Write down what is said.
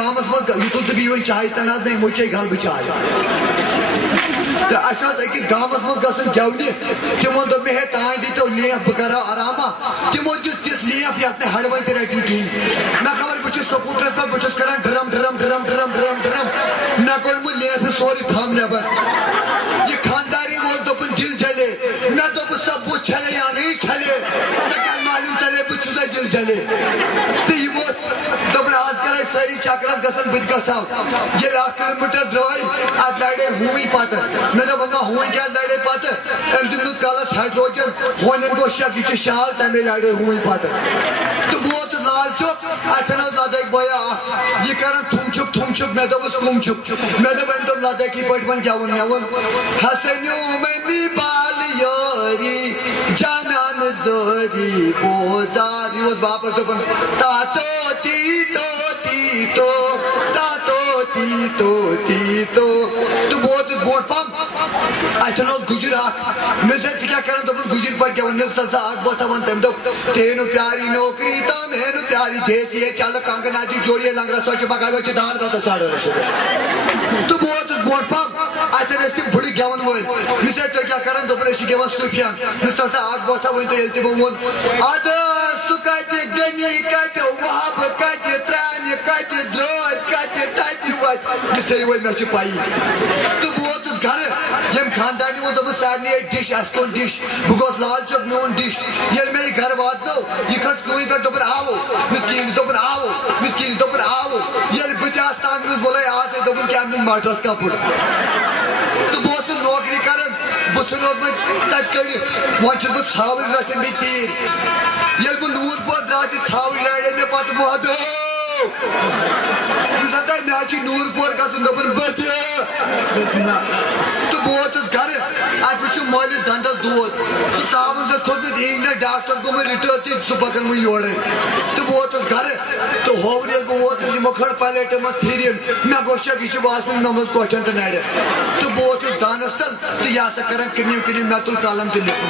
گامس مز یوتن تو بیون چائے تناز نہیں مجھے گل بچائے تو اکس گامس مز گھن گونہ تمو دپ مے ہے تان دیتو لیف بہ کرا آرامہ تمو دس تس لیف یس نا ہڑوے تہ رٹن کہین مے خبر بہ سکوٹرس پہ بہ کران drum drum drum drum drum drum مے کوٚر مہ لیف سوری تھم نبر یہ خانداری وول دپن دل جلے مے دپ سا بت چھلے یا نہیں چھلے سا کیا معلوم چلے بت چھسے دل جلے تو یہ دپن آز کر ساری چکرس گھن بت گژھو یل 1 کلومیٹر درٛاے اتھ لڑے ہوٗنۍ پتہٕ مے دپ اما ہوٗنۍ کیٛازِ لڑے پتہٕ أمۍ دیُت نہٕ کلس ہائیڈروجن ہونٮ۪ن گوٚو شک یہ چھُ شال تمے لڑے ہوٗنۍ پتہٕ تہٕ بہٕ ووتُس لال چوک اتھن ٲس لدٲخۍ بویا اکھ یہ کران تھُم چھُک مے دوٚپُس کُم چھُک مے دوٚپ أمۍ دوٚپ لدٲخی پٲٹھۍ وۄنۍ گٮ۪وُن مےٚ ووٚن حسنیو ممی بال یٲری جانان زٲری بوزار یہ اوس باپس دوٚپُن تاتو تیٖتو تیٖتو تاتو تیٖتو تیٖتو تہٕ بہٕ ووتُس برونٛٹھ پہم اتھن اوس گُجر اکھ مےٚ سۭتۍ ژٕ کیٛاہ کران دوٚپُن گُجر پٲٹھۍ گٮ۪وُن مےٚ دوٚپُس سا اکھ بوتھا وۄن تٔمۍ دوٚپ تینو پیاری نوکری تو مینو پیاری دیسی ہے چل کنگنا دی جوڑیے لنگرا سوچ پکا گو دال رات ساڑھ تو بہٕ ووتُس برونٛٹھ پہم اتھن ٲسۍ تِم بٕڑٕ گٮ۪وَن وٲلۍ مےٚ سۭتۍ تُہۍ کیٛاہ کران دوٚپُن أسۍ چھِ گٮ۪وان صوٗفیان مےٚ دوٚپُس سا اکھ بوتھا ؤنۍ تو ییٚلہِ تِمو ووٚن ادٕ سُہ کتہِ غنی کتہِ وہب کتہِ ترامہِ کتہِ درٛٲتۍ کتہِ تتہِ وتہِ مےٚ تھٲیِو وۄنۍ مےٚ چھِ پایی تہٕ بہٕ ووتُس گرٕ ییٚمۍ خاندارنہِ ووٚن دوٚپُن سارنٕے ڈِش اَسہِ کوٚن ڈِش بہٕ گوٚوُس لال چوک میون ڈِش ییٚلہِ مےٚ یہِ گرٕ واتنو یہِ کھٔژ کٲنۍ پٮ۪ٹھ دوٚپُن آوو مسکیٖن دوٚپُن آوو مسکیٖن دوٚپُن آوو ییٚلہِ بہٕ تہِ آسہٕ تتھ منٛز ووٚلے آسے دوٚپُن کیٛاہ نیُن مٹرس کپُر تہٕ بہٕ اوسُس نوکری کران بہٕ ژھٕنوس وۄنۍ تتہِ کٔڑِتھ وۄنۍ چھُس بہٕ ژھاوٕج رچھان بیٚیہِ تیٖر ییٚلہِ بہٕ نوٗر پور درٛاس یہِ ژھاوٕج لڑے مےٚ پتہٕ مہدو ژٕ سا مےٚ چھُ نوٗر پور گژھُن دوٚپُن بہٕ تہِ نہ تہٕ بہٕ ووتُس گرٕ اتہِ وٕچھُم مٲلِس دنٛدس دود سُہ ژامن زٕ کھوٚتمُت انجینر ڈاکٹر گوٚمُت رِٹٲر تہِ سُہ پکان وۄنۍ یورے تہٕ بہٕ ووتُس گرٕ تہٕ ہوٚر ییٚلہِ بہٕ ووتُس یِمو کھٲڑ پلیٹہِ منٛز پھِرِن مےٚ گوٚو شک یہِ چھِ باسان مےٚ منٛز کوٹھٮ۪ن تہٕ نرٮ۪ن تہٕ بہٕ ووتُس دانس تل تہٕ یہِ ہسا کران کِنِو کِنِو مےٚ تُل قلم تہٕ لیوٚکھُم